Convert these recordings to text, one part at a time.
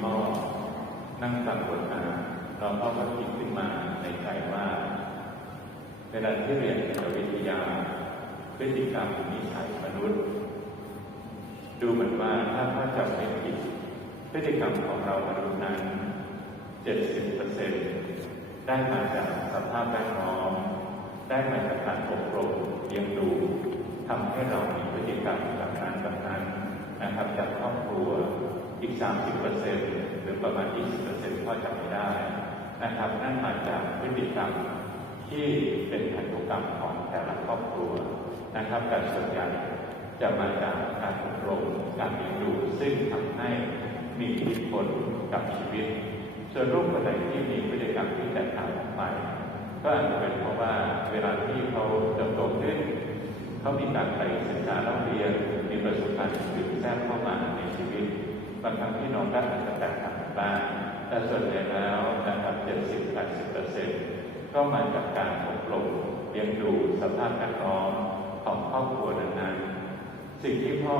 พ่อนั่งฟังบทมาเราก็มาคิดขึ้นมาในใจว่าเวลาที่เรียนจิตวิทยาพฤติกรรมนิสัยมนุษย์ ดูเหมือนว่าถ้าพ่อจำไม่ผิดพฤติกรรมของเรามนุษย์นั้น 70%ได้มาจากสภาพแวดล้อม ได้มาจากการอบรมเลี้ยงดูทำให้เรามีพฤติกรรมแบบนั้นแบบนั้นนะครับจากครอบครัว อีก 30%หรือประมาณ 20%พ่อจำไม่ได้นะครับ นั่นมาจากพฤติกรรมที่เป็นพันธุกรรมของแต่ละครอบครัวนะครับแต่ส่วนใหญ่จะมาจากการอบรมการเลี้ยงดูซึ่งทำให้มีอิทธิพลกับชีวิต ส่วนลูกคนไหนที่มีพฤติกรรมที่แตกต่างออกไปก็อาจจะเป็นเพราะว่าเวลาที่เขาเติบโตขึ้นเขามีการไปศึกษาเล่าเรียนมีประสบการณ์อื่แทรกเข้ามาในชีวิต บางครั้งที่น้องก็อาจจะแตกต่างกันบ้างแต่ส่วนใหญ่แล้วนะครับ70-80%ก็มาจากการอบรมเลี้ยงดูสภาพแวดล้อมของครอบครัวนั้นๆสิ่งที่พ่อ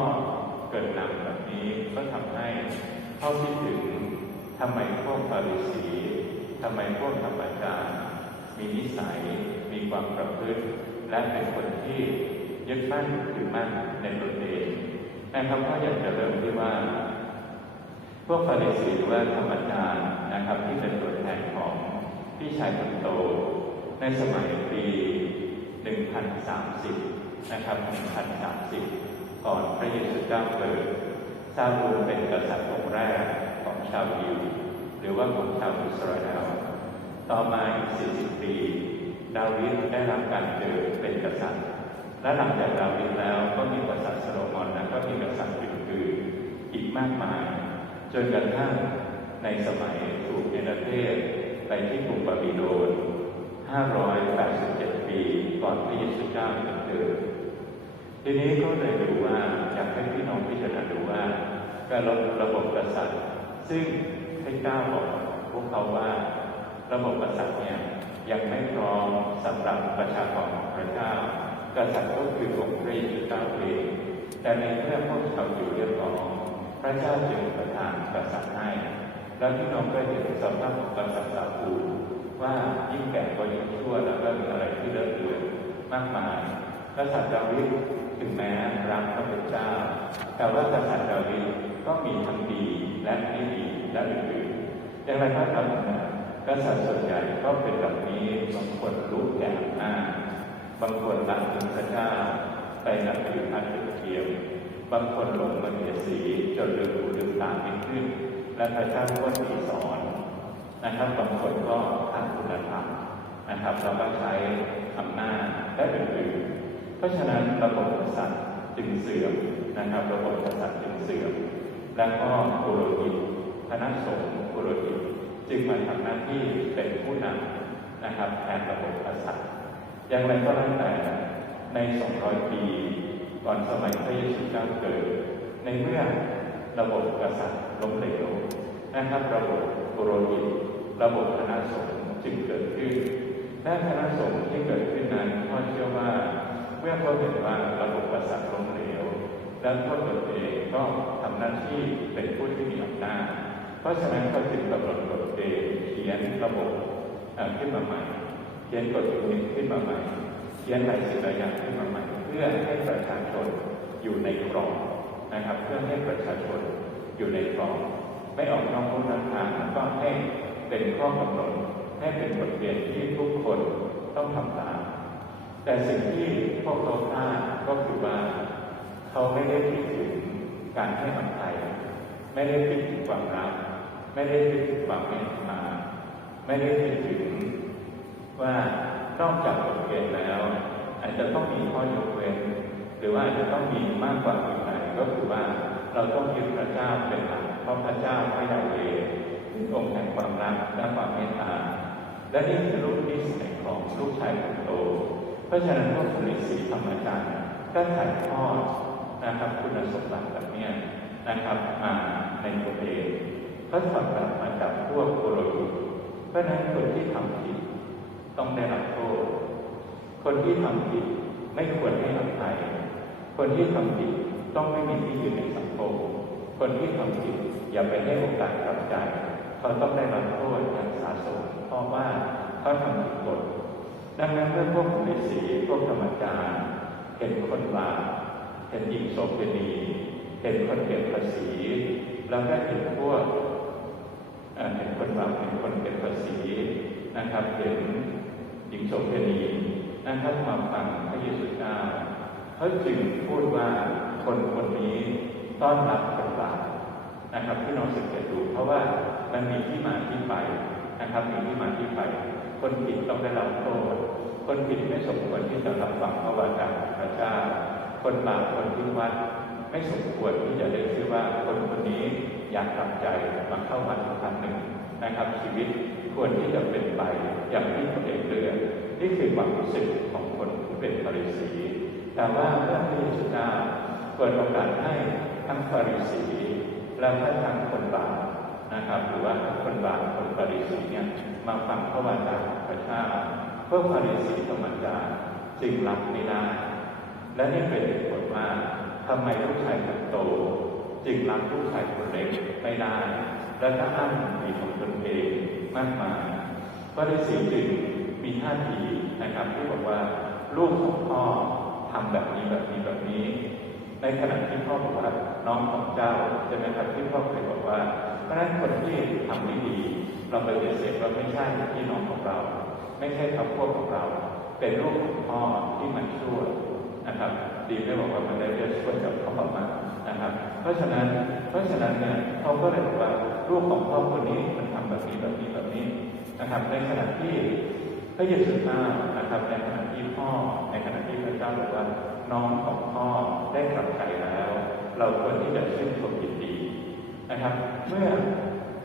เกิดนำแบบนี้ก็ทำให้เข้าคิดถึงทำไมพวกปาริสีทำไมพวกธรรมจารย์มีนิสัย มีความประพฤติ และเป็นคนที่ยึดมั่นถือมั่นในตนเองนะครับก็อยากจะเริ่มที่ว่า พวกฟาริสีหรือว่าธรรมจารย์นะครับที่เป็นตัวแทนของพี่ชายคนโต ในสมัยปี 1030 นะครับ 1030 ก่อนพระเยซูเจ้าเกิดซาลูลเป็นกษัตริย์องค์แรกของชาวยิวหรือว่าของชาวอิสราเอลต่อมาอีก 40 ปี ดาวิดได้รับการเกิดเป็นกษัตริย์ และหลังจากดาวิดแล้วก็มีกษัตริย์โซโลมอนและก็มีกษัตริย์อื่นๆอีกมากมาย จนกระทั่งในสมัยถูกเนรเทศไปที่กรุงบาบิโลน 587 ปีก่อนพระเยซูเจ้าเกิดทีนี้ก็เลยดูว่าอยากให้พี่น้องพิจารณาดูว่าการระบบกษัตริย์ ซึ่งให้ก้าบอกพวกเขาว่าระบบกษัตริย์เนี่ยยังไม่พร้อมสำหรับประชากรของพระเจ้ากษัตริย์ก็คือองค์พระเยซูเจ้าเองแต่ในเมื่อพวกเขาอยู่เรียบร้อยพระเจ้าจึง แล้วพี่น้องก็เห็นสภาพของกษัตริย์ซาอูว่ายิ่งแก่ก็ยิ่งชั่วแล้วก็มีอะไรที่เลอะเลือนมากมายกษัตริย์ดาวิดถึงแม้รักพระพุทธเจ้า แต่ว่ากษัตริย์ดาวิดก็มีทั้งดีและไม่ดีและอื่นๆอย่างไรก็ตามกษัตริย์ส่วนใหญ่ก็เป็นแบบนี้บางคนรู้แก่หน้าบางคนละถึงพระเจ้าไปนับถือพระเทียมบางคนหลงมันเหสีจนลืมหูลืมตาไม่ขึ้น และพระเจ้าก็ตีสอนนะครับบางคนก็ขาดคุณธรรมนะครับเราก็ใช้อำนาจและอื่นๆเพราะฉะนั้นระบบกษัตริย์จึงเสื่อมนะครับ ระบบกษัตริย์จึงเสื่อมและก็ปุโรหิตคณะสงฆ์ปุโรหิตจึงมาทำหน้าที่เป็นผู้นำนะครับแทนระบบกษัตริย์อย่างไรก็แล้วแต่ใน 200 ปีก่อนสมัยพระเยซูเจ้าเกิด ในเมื่อระบบกษัตริย์ ล้มเหลวนะครับระบบปุโรหิตระบบคณะสงฆ์จึงเกิดขึ้น และคณะสงฆ์ที่เกิดขึ้นนั้นพ่อเชื่อว่าเมื่อเขาเห็นว่าระบบกษัตริย์ล้มเหลวและพวกตนเองก็ทำหน้าที่เป็นผู้ที่มีอำนาจเพราะฉะนั้นเขาจึงกำหนดกฎเกณฑ์เขียนระบบขึ้นมาใหม่เขียนกฎเกณฑ์ขึ้นมาใหม่เขียนหลายสิ่งหลายอย่างขึ้นมาใหม่เพื่อให้ประชาชนอยู่ในกรอบนะครับ เพื่อให้ประชาชน อยู่ในกรอบไม่ออกนอกลู่นอกทางก็ให้เป็นข้อกำหนดให้เป็นกฎเกณฑ์ที่ทุกคนต้องทำตามแต่สิ่งที่พวกเขาพลาดก็คือว่าเขาไม่ได้คิดถึงการให้อภัยไม่ได้คิดถึงความรักไม่ได้คิดถึงความเมตตาไม่ได้คิดถึงว่านอกจากกฎเกณฑ์แล้ว อาจจะต้องมีข้อยกเว้นหรือว่าอาจจะต้องมีมากกว่าอื่นใดก็คือว่า เราต้องยึดพระเจ้าเป็นหลักเพราะพระเจ้าไม่ได้เององค์แห่งความรักและความเมตตา และนี่คือลูกนิสัยของลูกชายคนโต เพราะฉะนั้นพวกฟริสีธรรมจารย์ก็ถ่ายทอดนะครับคุณสมบัติแบบนี้นะครับมาในตัวเองเขาสอนแบบมาจากพวกโคโรหิตเพราะฉะนั้นคนที่ทำผิดต้องได้รับโทษ คนที่ทำผิดไม่ควรให้อภัยคนที่ทำผิดต้องไม่มีที่ยู่ใน คนที่ทำผิดอย่าไปให้โอกาสกลับใจเขาต้องได้รับโทษอย่างสาสมเพราะว่าเขาทำผิดกฎดังนั้นเมื่อพวกฤาษีพวกธรรมจารย์เห็นคนบาปเห็นหญิงโสเภณีเห็นคนเก็บภาษีแล้วก็เห็นพวกเอ่อเห็นคนบาปเห็นคนเก็บภาษีนะครับ เห็นหญิงโสเภณีนะครับมาฟังพระเยซูเจ้าเขาจึงพูดว่าคนคนนี้ต้อนรับ บาปนะครับพี่น้องสังเกตดูเพราะว่ามันมีที่มาที่ไปนะครับมีที่มาที่ไป คนผิดต้องได้รับโทษคนผิดไม่สมควรที่จะรับฟังพระวจาของพระเจ้า คนบาปคนที่วัดไม่สมควรที่จะได้ชื่อว่าคนคนนี้อยากกลับใจมาเข้าวัดอีกครั้งหนึ่งนะครับ ชีวิตควรที่จะเป็นไปอย่างที่ตัวเองเลือกนี่คือความรู้สึกของคนที่เป็นฟาริสีแต่ว่าพระเยซูเจ้าเปิดโอกาสให้ ทั้งฟาริสีและทั้งคนบาปนะครับ หรือว่าคนบาปคนฟาริสีเนี่ยมาฟังพระวจาของพระเจ้าพวกฟาริสีธรรมดาจึงรับไม่ได้และนี่เป็นเหตุผลว่าทำไมลูกชายคนโต จึงรับลูกชายคนเล็กไม่ได้ และก็อ้างมีของตนเองมากมายก็ได้สีจึงมีท่าทีนะครับที่บอกว่าลูกของพ่อทำแบบนี้แบบนี้แบบนี้ ในขณะที่พ่อบอกว่าน้องของเจ้าใช่ไหมครับที่พ่อเคยบอกว่า เพราะฉะนั้นคนที่ทำไม่ดี เราไปเสียว่าไม่ใช่พี่น้องของเรา ไม่ใช่ครอบครัวของเรา เป็นลูกของพ่อที่มันชั่วนะครับ ดีไม่บอกว่ามันได้เลือกช่วยจากพ่อมานะครับ เพราะฉะนั้นเพราะฉะนั้นเนี่ยเขาก็เลยบอกว่าลูกของพ่อคนนี้มันทำแบบนี้แบบนี้แบบนี้นะครับ ในขณะที่พระเยซูเจ้านะครับในขณะที่พ่อในขณะที่พระเจ้าบอกว่า น้องของพ่อได้กลับใจแล้ว เราควรที่จะชื่นชมยินดีนะครับ เมื่อ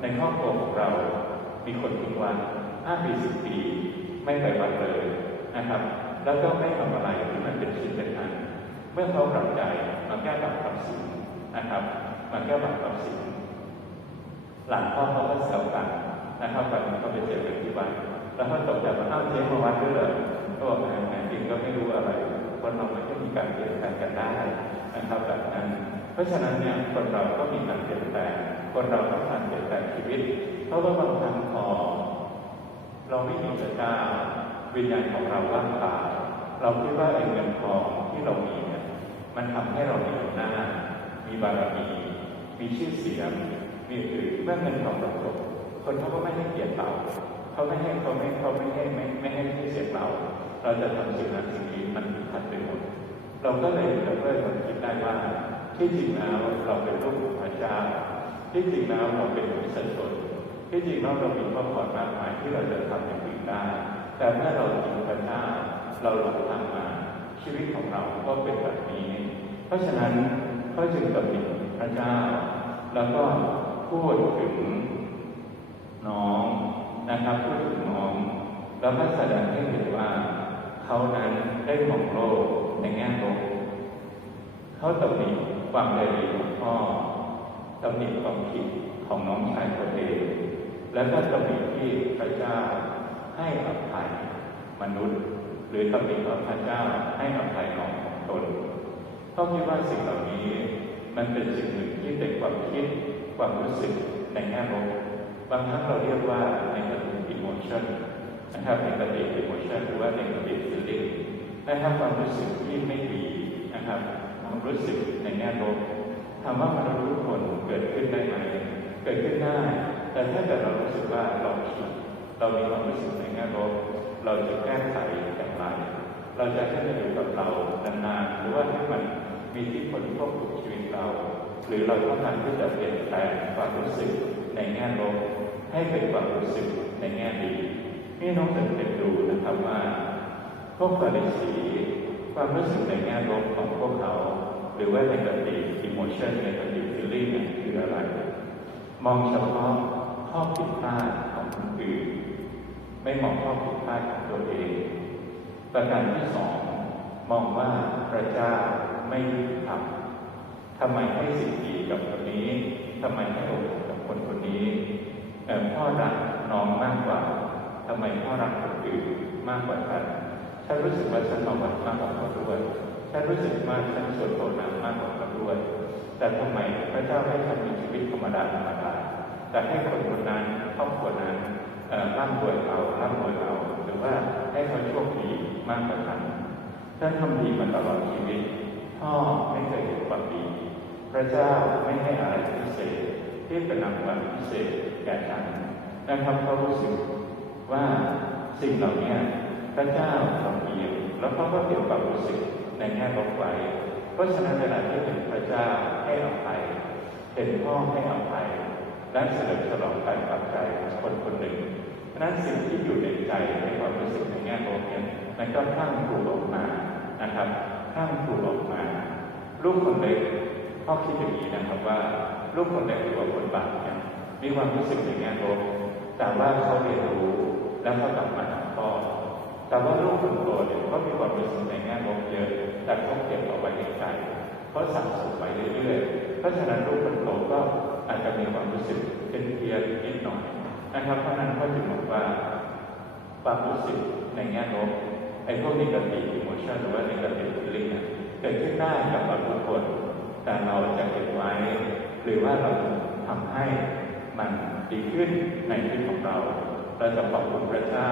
ในครอบครัวของเรา มีคนทิ้งวันห้าปีสิบปี ไม่ไปวัดเลยนะครับ แล้วก็ไม่ทำอะไรที่มันเป็นชิ้นเป็นอันเมื่อเขากลับใจมาแก้บาปกับสิ่งนะครับมาแก้บาปกับสิ่งหลังพ่อเขาก็แซวกันนะครับวันนี้เขาไปเจอกันที่วัดแล้วเขาตกใจว่าอ้าวเจ๊มาวัดด้วยเหรอก็บอกแหมจริงก็ไม่รู้อะไร คนเรามันก็มีการเปลี่ยนแปลงกันได้นะครับแบบนั้น เพราะฉะนั้นเนี่ยคนเราก็มีการเปลี่ยนแปลง คนเราต้องการเปลี่ยนแปลงชีวิต เพราะว่าบางครั้งพอเราไม่มีพระเจ้าวิญญาณของเราว่างเปล่าเราคิดว่าไอ้เงินทองที่เรามีเนี่ยมันทำให้เรามีหน้ามีบารมีมีชื่อเสียงมีอื่นเมื่อเงินทองเราตกคนเขาก็ไม่ให้เกียรติเราเขาไม่ให้เขาไม่เขาไม่ให้ไม่ไม่ให้ชื่เสียงเรา เราจะทำสิ่งนั้นสิ่งนี้มันผิดพลาดไปหมดเราก็เลยจะเริ่มคิดได้ว่าที่จริงแล้วเราเป็นลูกของพระเจ้าที่จริงแล้วเราเป็นผู้สันชนที่จริงแล้วเรามีพระพรมากมายที่เราจะทำอย่างอื่นได้ แต่เมื่อเราทิ้งพระเจ้าเราหลงทางมาชีวิตของเราก็เป็นแบบนี้ เพราะฉะนั้นเขาจึงตำหนิพระเจ้า แล้วก็พูดถึงน้องนะครับพูดถึงน้อง แล้วก็แสดงให้เห็นว่า เขานั้นได้มองโลกในแง่ลบเขาตำหนิความใจดีของพ่อตำหนิความผิดของน้องชายตัวเองและก็ตำหนิที่พระเจ้าให้อภัยมนุษย์ หรือตำหนิต่อพระเจ้าให้อภัยน้องของตนเขาคิดว่าสิ่งเหล่านี้มันเป็นสิ่งหนึ่งที่เป็นความคิดความรู้สึกในแง่ลบบางครั้งเราเรียกว่าในกระตุ้น emotion นะครับในกระตุ้น emotion หรือว่าในกระตุ้น feeling นะครับความรู้สึกที่ไม่ดีนะครับความรู้สึกในแง่ลบถามว่ามันุษย์ทุกคนเกิดขึ้นได้ไหมเกิดขึ้นได้แต่ถ้าเกิดเรารู้สึกว่าเราผิดเรามีความรู้สึกในแง่ลบเราจะแก้ไขอย่างไร เราจะให้มันอยู่กับเรานานๆหรือว่าให้มันมีที่ผลควบคุมชีวิตเรา หรือเราต้องการที่จะเปลี่ยนแปลงความรู้สึกในแง่ลบให้เป็นความรู้สึกในแง่ดี นี่น้องสังเกตดูนะครับว่าพวกฟาริสีความรู้สึกในแง่ลบของพวกเขา หรือว่าในกติ emotion ในกติ feeling เนี่ยคืออะไร มองเฉพาะข้อผิดพลาดของคนอื่น ไม่มองข้อผิดพลาดของตัวเอง ประการที่สองมองว่าพระเจ้าไม่ยุติธรรมทำไมให้สิ่งดีกับคนนี้ทำไมให้โอกาสกับคนคนนี้แต่พ่อรักน้องมากกว่า ทำไมพ่อรักคนอื่นมากกว่าฉันฉันรู้สึกว่าฉันมาวัดมากกว่าเขาด้วยฉันรู้สึกว่าฉันส่วนตัวน้ำมากกว่าเขาด้วย แต่ทำไมพระเจ้าให้ฉันมีชีวิตธรรมดาธรรมดาแต่ให้คนคนนั้นครอบครัวนั้นร่ำรวยเอาร่ำรวยเอาหรือว่าให้เขาโชคดีมากกว่าฉันท่านทำดีมาตลอดชีวิตพ่อไม่เคยเห็นความดีพระเจ้าไม่ให้อะไรพิเศษที่เป็นรางวัลพิเศษแก่ฉันนะครับเขารู้สึก ว่าสิ่งเหล่านี้พระเจ้าทำเองแล้วเขาก็เก็บความรู้สึกในแง่ลบไว้เพราะฉะนั้นเวลาที่เห็นพระเจ้าให้อภัยเห็นพ่อให้อภัยและเสด็จฉลองการกลับใจคนคนหนึ่งเพราะนั้นสิ่งที่อยู่ในใจในความรู้สึกในแง่ลบเนี่ยมันก็พลั่งพลูออกมานะครับพลั่งพลูออกมาลูกคนเล็กพ่อคิดอย่างนี้นะครับว่าลูกคนเล็กหรือว่าคนบาปเนี่ยมีความรู้สึกในแง่ลบแต่ว่าเขาเรียนรู้ แล้วเขากลับมาหาพ่อแต่ว่าลูกคนโตเนี่ยก็มีความรู้สึกในแง่ลบเยอะ แต่เขาเก็บเอาไว้ในใจเขาะสั่งสมไว้เรื่อยๆ เพราะฉะนั้นลูกคนโตก็อาจจะมีความรู้สึกเป็นเพียนนิดหน่อยนะครับ เพราะนั้นก็จึงบอกว่าความรู้สึกในแง่ลบไอ้พวกนิเกติอิโมชันหรือว่านิเกติฟิลลิ่งเนี่ยเกิดขึ้นได้กับเราทุกคนแต่เราจะเก็บไว้ หรือว่าเราทำให้มันดีขึ้นในชีวิตของเรา เราจะขอบคุณพระเจ้า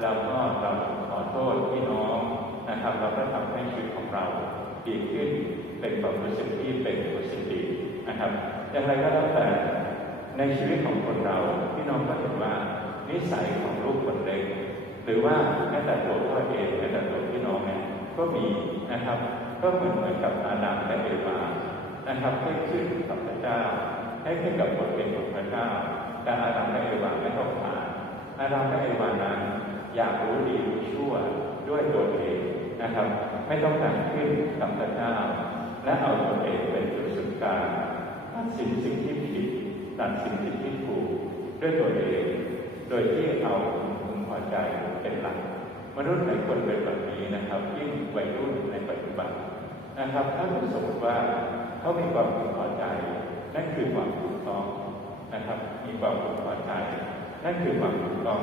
แล้วก็เราขอโทษพี่น้องนะครับ เราก็ทำให้ชีวิตของเราดีขึ้นเป็นความรู้สึกที่เป็น positive นะครับอย่างไรก็แล้วแต่ในชีวิตของคนเราพี่น้องก็เห็นว่านิสัยของลูกคนเล็กหรือว่าแม้แต่ตัวพ่อเองแม้แต่ตัวพี่น้องเนี่ยก็มีนะครับ ก็เหมือนเหมือนกับอาดัมและเอวานะครับให้ขึ้นกับพระเจ้าให้ขึ้นกับบทเป็นของพระเจ้าแต่อาดั อาดัมและเอวานั้นอยากรู้ดีรู้ชั่วด้วยตัวเองนะครับ ไม่ต้องการขึ้นกับพระเจ้าและเอาตัวเองเป็นจุดศูนย์กลางตัดสินสิ่งที่ผิดตัดสินสิ่งที่ถูกด้วยตัวเอง โดยที่เอาพึงพอใจเป็นหลักมนุษย์หลายคนเป็นแบบนี้นะครับยิ่งวัยรุ่นในปัจจุบันนะครับ ถ้าสมมติว่าเขามีความพึงพอใจนั่นคือความถูกต้องนะครับ มีความพึงพอใจ นั่นคือความถูกต้อง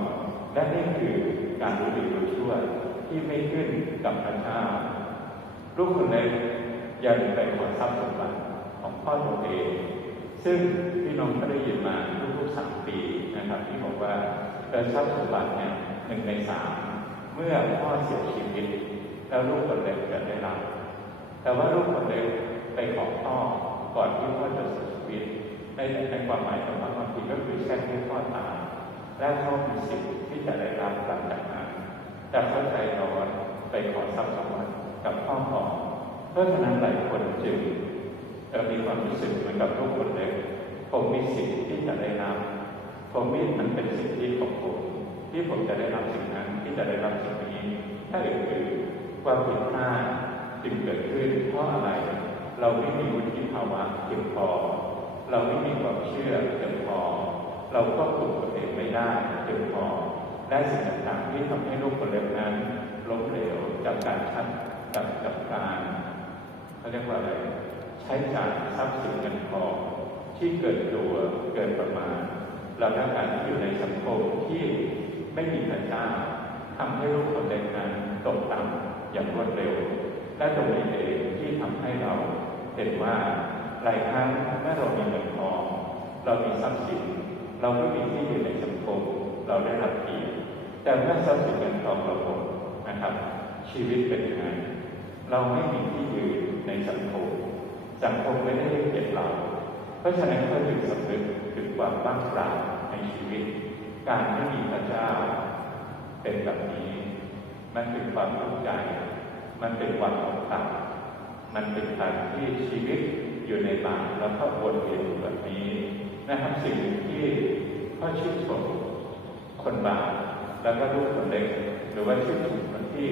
และนี่คือการรู้ดีรู้ชั่วที่ไม่ขึ้นกับพระเจ้าลูกคนเล็กย่าไปขอทรัพย์สมบัติของพ่อตัวเอง ซึ่งพี่น้องก็ได้ยินมาทุกๆสามปีนะครับที่บอกว่าเกิดทรัพย์สมบัติเนี่ยหนึ่งในสามเมื่อพ่อเสียชีวิตแล้วลูกคนเล็กจะได้รับ แต่ว่าลูกคนเล็กไปขอพ่อก่อนที่พ่อจะเสียชีวิตในในความหมายของบางทีก็คือแช่งให้พ่อตาย และเขามีสิทธิ์ที่จะได้รับหลังจากนั้นแต่เข้าใจร้อนไปขอทรัพย์สมบัติกับพ่อก่อนเพราะฉะนั้นหลายคนจึงเอ่อมีความรู้สึกเหมือนกับลูกคนเล็กผมมีสิทธิ์ที่จะได้รับผมมีมันเป็นสิทธิของผมที่ผมจะได้รับสิ่งนั้นที่จะได้รับสิ่งนี้ถ้าอื่นๆความผิดพลาดจึงเกิดขึ้นเพราะอะไร เราไม่มีวุฒิภาวะเพียงพอ เราไม่มีความเชื่อเพียงพอ เราก็คุมตัวเองไม่ได้เพียงพอได้สิ่งต่างๆที่ทำให้ลูกคนเล็กนั้นล้มเหลวจากการชัดกับกับการเขาเรียกว่าอะไรใช้จ่ายทรัพย์สินเงินทองที่เกิดตัวเกินประมาณเราและการที่อยู่ในสังคมที่ไม่มีพระเจ้าทำให้ลูกคนเล็กนั้นตกต่ำอย่างรวดเร็ว และตรงนี้เองที่ทำให้เราเห็นว่าหลายครั้งเมื่อเรามีเงินทอง เรามีทรัพย์สิน เราไม่มีที่อยู่ในสังคมเราได้รับเกียรติแต่เมื่อทรัพย์สินเงินทองเราหมดนะครับ ชีวิตเป็นยังไงเราไม่มีที่ยืนในสังคม สังคมไม่ได้เก็บเรา เพราะฉะนั้นก็จึงสำนึกถึงความบ้างเปล่าในชีวิต การไม่มีพระเจ้า เป็นแบบนี้ มันเป็นความทุกข์ใจ มันเป็นความตกต่ำมันเป็นการที่ชีวิตอยู่ในบาปแล้วก็วนเวียนแบบนี้ นะครับสิ่งที่พ่อชื่นชมคนบาปแล้วก็ลูกคนเล็ก หรือว่าชื่นชมคนที่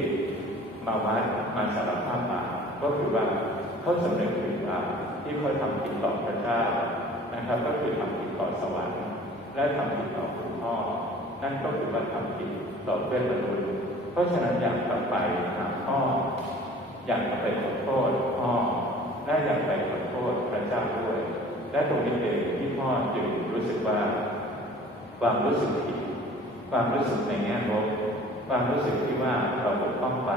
มาวัดมาสารภาพบาปก็คือว่าเขาสำนึกถึงบาปที่เขาทำผิดต่อพระเจ้านะครับ ก็คือทำผิดต่อสวรรค์ และทำผิดต่อคุณพ่อนั่นก็คือว่าทำผิดต่อเพื่อนมนุษย์เพราะฉะนั้นอยากกลับไปหาพ่ออยากไปขอโทษพ่อและอยากไปขอโทษพระเจ้าด้วย และตรงนี้เองที่พ่อจึงรู้สึกว่า ความรู้สึกผิดความรู้สึกในแง่ลบความรู้สึกที่ว่าเราบกพร่องไป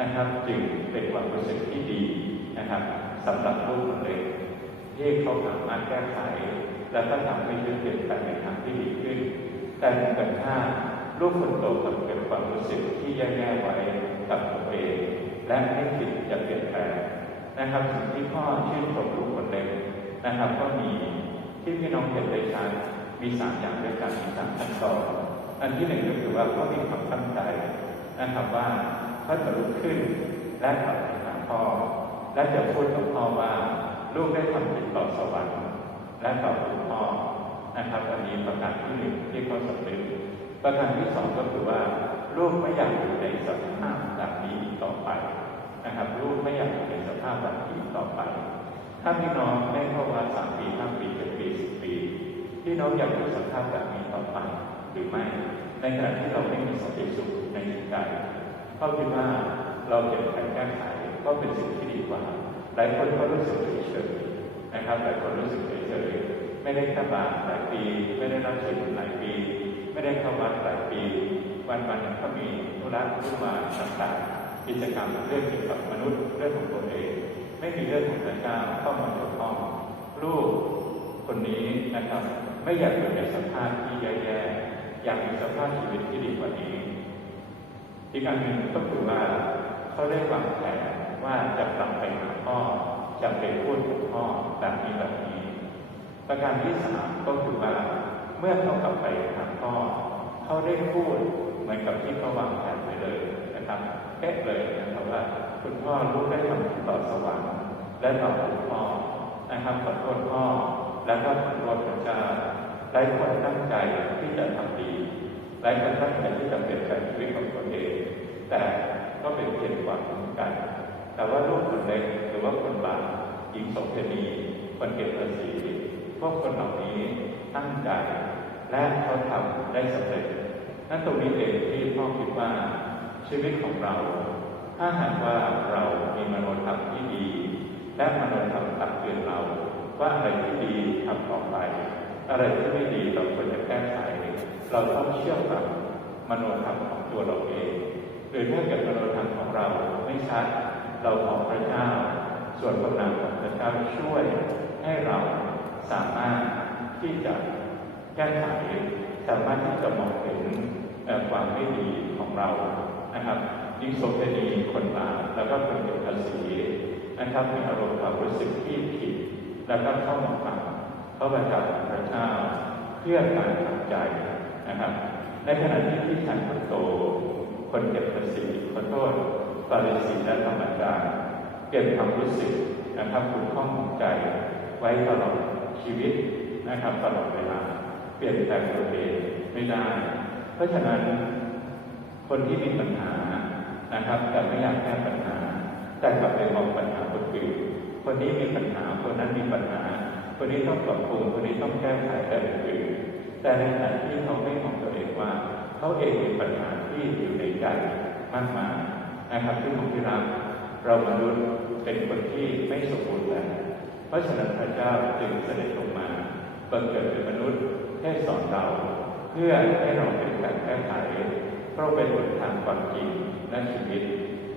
นะครับ จึงเป็นความรู้สึกที่ดีนะครับสำหรับลูกคนเล็กที่เขาสามารถแก้ไข และก็ทำให้ชีวิตเปลี่ยนแปลงในทางที่ดีขึ้น แต่ในกันข้ามลูกคนโตกลับเก็บความรู้สึกที่แย่ๆไว้กับตัวเอง และไม่คิดจะเปลี่ยนแปลงนะครับสิ่งที่พ่อชื่นชมลูกคนเล็ก นะครับ ก็มีที่พี่น้องเห็นได้ชัดมีสามอย่างด้วยกันมีสามขั้นตอนอันที่หนึ่งก็คือว่าเขามีความตั้งใจนะครับว่าเขาจะลุกขึ้นและกลับไปหาพ่อ และจะพูดกับพ่อว่าลูกได้ทำผิดต่อสวรรค์และต่อคุณพ่อนะครับอันนี้ประการที่หนึ่งที่เขาสำนึกประการที่สองก็คือว่าลูกไม่อยากอยู่ในสภาพแบบนี้ต่อไปนะครับลูกไม่อยากอยู่ในสภาพแบบนี้ต่อไป ถ้าพี่น้องได้เข้าวัดสามปีห้าปีเจ็ดปีสิบปีพี่น้องอยากอยู่สภาพแบบนี้ต่อไปหรือไม่ ในขณะที่เราไม่มีสติสุขในจิตใจเข้าคิดว่าเราเก็บแผนแก้ไขก็เป็นสิ่งที่ดีกว่า หลายคนก็รู้สึกเฉยๆนะครับหลายคนรู้สึกเฉยๆไม่ได้เข้าบาหลายปี ไม่ได้รับศีลหลายปี ไม่ได้เข้าวัดหลายปีวันวันๆก็มีธุระขึ้นมาต่างๆกิจกรรมเรื่องเกี่ยวกับมนุษย์เรื่องของตนเอง ไม่มีเรื่องของพระเจ้าเข้ามาเกี่ยวข้องลูกคนนี้นะครับ ไม่อยากอยู่ในสภาพที่แย่ๆอยากมีสภาพชีวิตที่ดีกว่านี้อีกอันหนึ่งก็คือว่าเขาได้วางแผนว่าจะกลับไปหาพ่อจะไปพูดกับพ่อแบบนี้แบบนี้ ประการที่สามก็คือว่าเมื่อเขากลับไปหาพ่อเขาได้พูดเหมือนกับที่เขาวางแผนไว้เลยนะครับแค่เลยนะครับว่า คุณพ่อรู้ได้ทำผิดต่อสวรรค์และต่อคุณพ่อนะครับขอโทษพ่อแล้วก็ขอโทษพระเจ้าหลายคนตั้งใจที่จะทำดีหลายคนตั้งใจที่จะเปลี่ยนแปลงชีวิตของตัวเองแต่ก็เป็นเพียงความเหมือนกัน แต่ว่าลูกคนเล็กหรือว่าคนบาปหญิงโสเภณีคนเก็บภาษีพวกคนเหล่านี้ตั้งใจและเขาทำได้สำเร็จนั่นตรงนี้เองที่พ่อคิดว่าชีวิตของเรา ถ้าหากว่าเรามีมโนธรรมที่ดี และมโนธรรมตักเตือนเราว่าอะไรที่ดีทำต่อไป อะไรที่ไม่ดีเราควรจะแก้ไข เราต้องเชื่อฟังมโนธรรมของตัวเราเองหรือถ้าเกิดมโนธรรมของเราไม่ชัด เราขอพระเจ้า ส่วนกำลังของพระเจ้าช่วยให้เราสามารถที่จะแก้ไขสามารถที่จะมองเห็นความไม่ดีของเรานะครับ ยิ่งโสเภณีคนบาปแล้วก็คนเก็บภาษีนะครับมีอารมณ์ความรู้สึกที่ผิด แล้วก็เข้ามาฟังเข้ามาจับพระเจ้าเพื่อการทำใจนะครับ ในขณะที่ที่ฉันคนโต คนเก็บภาษีขอโทษฟาริสีและธรรมจารย์เก็บความรู้สึกนะครับคุณข้องของใจไว้ตลอดชีวิตนะครับตลอดเวลา เปลี่ยนแปลงตัวเองไม่ได้ เพราะฉะนั้นคนที่มีปัญหา นะครับ แต่ไม่อยากแก้ปัญหา แต่กลับไปมองปัญหาคนอื่นคนนี้มีปัญหาคนนั้นมีปัญหา คนนี้ต้องปรับปรุงคนนี้ต้องแก้ไขแต่อื่นแต่ในขณะที่เขาไม่มองตัวเองว่า เขาเองมีปัญหาที่อยู่ในใจมากมายนะครับที่ของที่รักเรามนุษย์เป็นคนที่ไม่สมบูรณ์แบบเพราะฉะนั้นพระเจ้าจึงเสด็จลงมาบังเกิดเป็นมนุษย์ให้สอนเรา เพื่อให้เราเป็นการแก้ไข พราะเป็นหนทางความจริงและชีวิต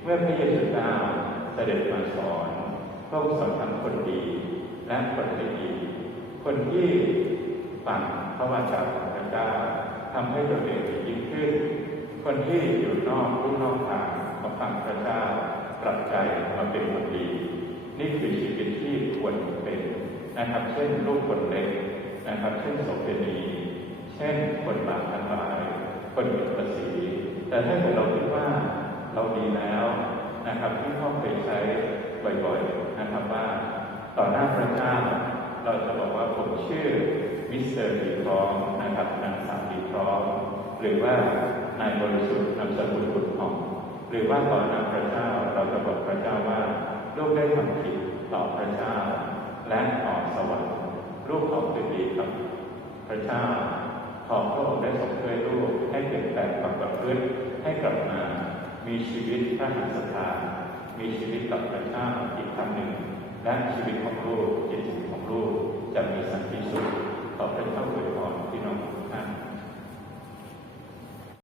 เมื่อพระเยซูเจ้าเสด็จมาสอนพระองค์สอนทั้งคนดีและคนไม่ดี คนที่ฟังพระวาจาของพระเจ้าทำให้ตัวเองยิ่งขึ้น คนที่อยู่นอกรูนอกทางของฟังพระเจ้าปรับใจมาเป็นคนดี นี่คือชีวิตที่ควรเป็นนะครับ เช่นลูกคนเล็กนะครับ เช่นโสเภณี เช่นคนบาปทั้งหลาย คนผิดภาษี แต่ถ้าเกิดเราคิดว่าเราดีแล้วนะครับที่พ่อเคยใช้บ่อยๆนะครับว่าต่อหน้าพระเจ้าเราจะบอกว่าผมชื่อมิสเตอร์ดีทรองนะครับนางสาวดีทรองหรือว่านายบริสุทธิ์นามสกุลบุตรทองหรือว่าต่อหน้าพระเจ้าเราจะบอกพระเจ้าว่าลูกได้ทำผิดต่อพระเจ้าและต่อสวรรค์ลูกขอคืนดีกับพระเจ้า ขอพระองค์ได้ทรงช่วยลูกให้เปลี่ยนแปลงความประพฤติให้กลับมา มีชีวิตพระหัตถ์ทามีชีวิตกับพระเจ้าอีกครั้งหนึ่ง และชีวิตของลูกจิตของลูกจะมีสันติสุขขอพระเจ้าอวยพรพี่น้อง